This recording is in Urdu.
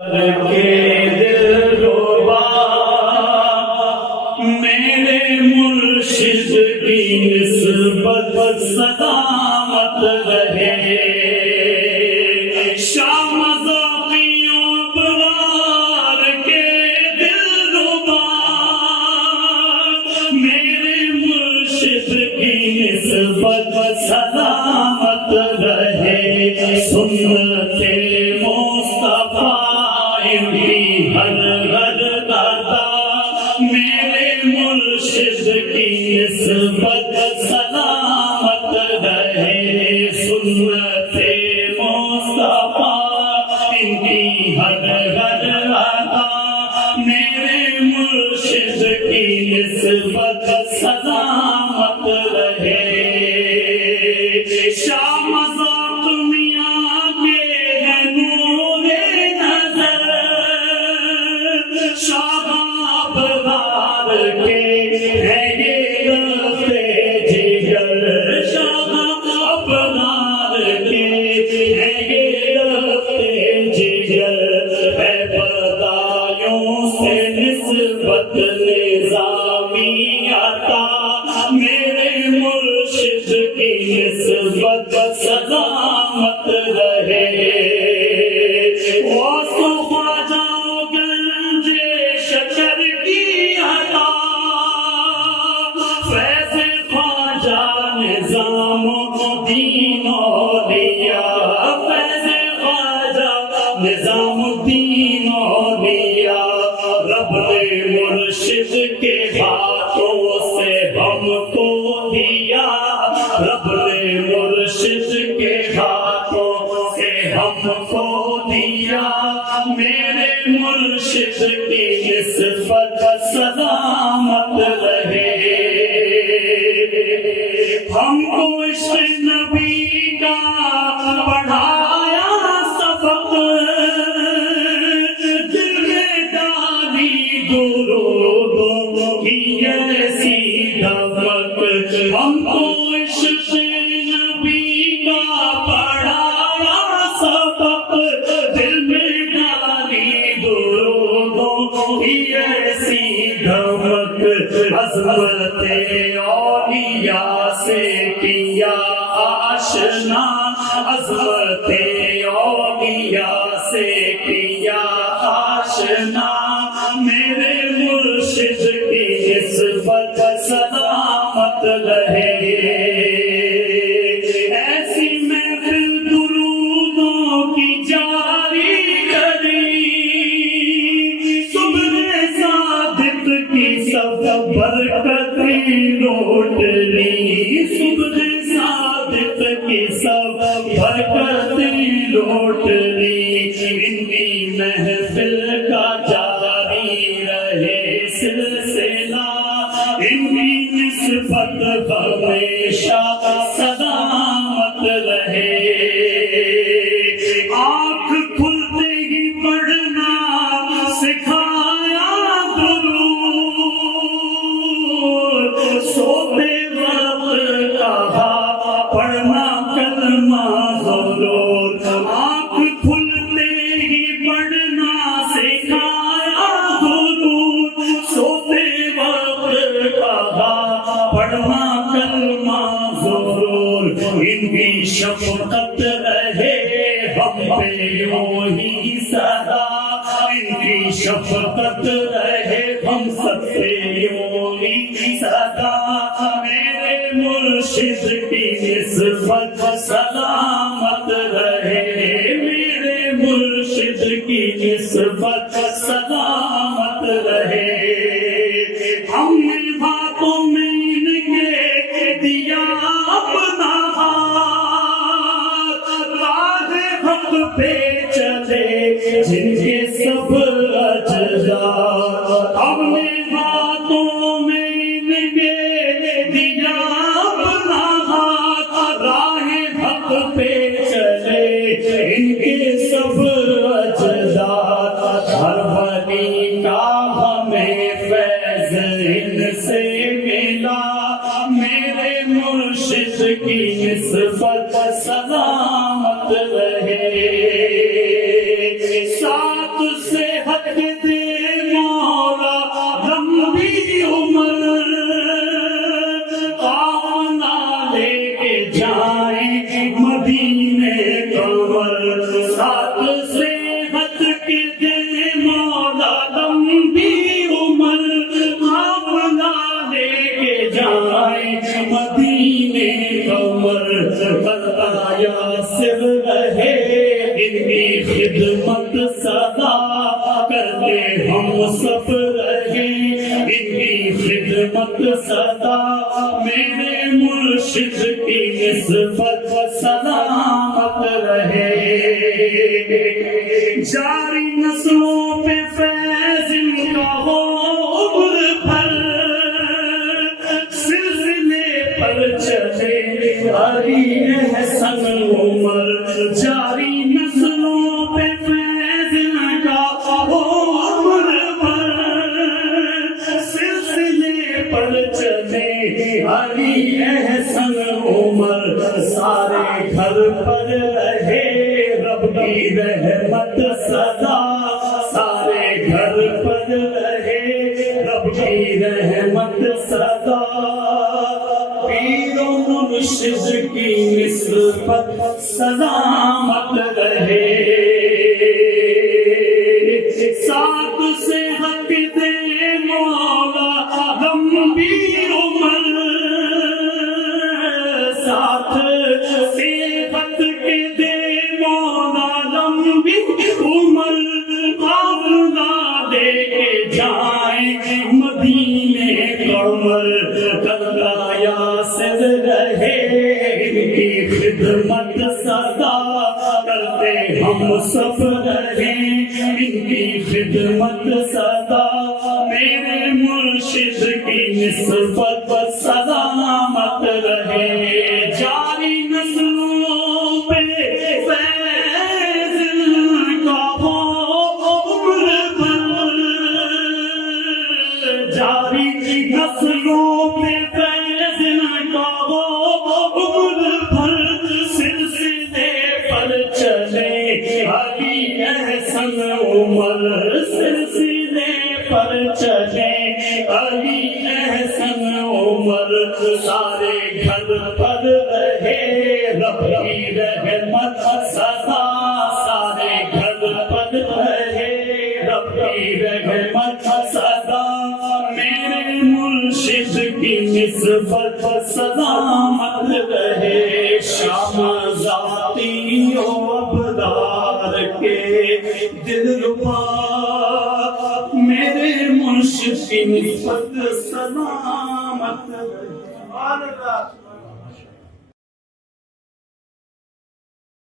کے دلربا میرے مرشد کی نسبت سلامت رہے، شام ذوقیوں ابرار کے دلربا میرے مرشد کی نسبت سلامت رہے، سنت مصطفیٰ ہر ہر دادا میرے مرشد کی نسبت سلامت رہے، سنت مصطفیٰ ان کی ہر ہر دادا میرے مرشد کی نسبت سلامت رہے، شام ذوق میاں کے ہے نور نظر، شاداب دار کے ہے یہ رفت جگر، شاداب دار کے ہے یہ رفت جگر، ہے بدایوں سے نسبت نظامی عطا میرے مرشد کی نسبت سلامت رہے، دین اولیاء فیض خواجہ نظام الدین اولیاء، رب نے مرشد کے ہاتھوں سے ہم کو دیا، رب نے مرشد کے ہاتھوں سے ہم کو دیا، میرے مرشد کی نسبت سلامت رہے، ہم کو عشق نبی کا پڑھایا سبق، دل میں ڈالی درود کی ایسی دھمک، ہم کو عشق نبی کا پڑھایا سبق، دل میں ڈالی درود کی ایسی دھمک، عظمت اولیاء سے کیا آشنا، عظمت اولیاء سے کیا آشنا، میرے مرشد کی نسبت سلامت رہے، ایسی محفل درودوں کی جاری کری، صبح صادق کی سب برکتی لوٹ لی، صبح صادق کی سب برکتی لوٹ لی، ان کی محفل کا جاری رہے سلسلہ، ان کی نسبت ہمیشہ سلامت رہے، آنکھ کھلتے ہی پڑھنا سکھایا درود، سوتے وقت کہا پڑھنا کلمہ ضرور، آنکھ کھلتے ہی پڑھنا سکھایا درود، سوتے وقت کہا پڑھنا کلمہ ضرور، ان کی شفقت رہے ہم پہ یوں ہی سدا، ان کی شفقت رہے ہم سب پہ یوں ہی سدا، میرے مرشد کی نسبت سلامت رہے، میرے مرشد کی نسبت سلامت رہے، ہم نے باتوں میں ان کے دیا اپنا ہاتھ، راہ حق پہ چلے جن کے سب اجزاء، ہم نے باتوں میں ان کے دیا اپنا ہاتھ، راہ حق پہ چلے ان کے سب اجزاء، ہر ولی کا ہمیں فیض ان سے ملا، میرے مرشد کی نسبت سلامت رہے، سات صحت دے مولا لمبی عمر آمنا لے کے جائیں مدینے قمر ساتھ صحت کے دے مولا لمبی عمر آمنا لے کے جائیں مدینے قمر بتایا سر رہے ان کی خدمت سدا کرتے ہم سب رہے ان کی خدمت سدا میرے مرشد کی نسبت سلامت رہے جاری نسلوں پہ فیض ان کا ہو عمر بھر سلسلے پر چلے علی احسن عمر جاری نسلوں پہ فیض ان کا ہو عمر بھر سلسلے پر چلے علی احسن عمر سارے گھر پر رہے رب کی رحمت سدا سارے گھر پر رہے رب کی رحمت سدا پیر و مرشد کی نسبت سلامت رہے ساتھ صحت دے مولا لمبی عمر ساتھ صحت کے دے مولا لمبی عمر آمنا دے کے جائیں مدینے قمر کلایا سر رہے ان کی خدمت سدا کرتے ہم سب رہے ان کی خدمت سدا میرے مرشد کی نسبت سلامت رہے جاری نسلوں پہ فیض کا ہو عمر بھر جاری نسلوں پہ فیض کا ہو عمر بھر سلسلے پر چلے علی احسن عمر سلسلے پر چلے علی احسن عمر سارے گھر پر رہے رب کی رحمت سدا سارے گھر پر رہے رب کی رحمت سدا میرے مرشد کی نسبت سلامت رہے شام ذاتی و ابدار کے دل ربا میرے مرشد کی نسبت سلامت رہے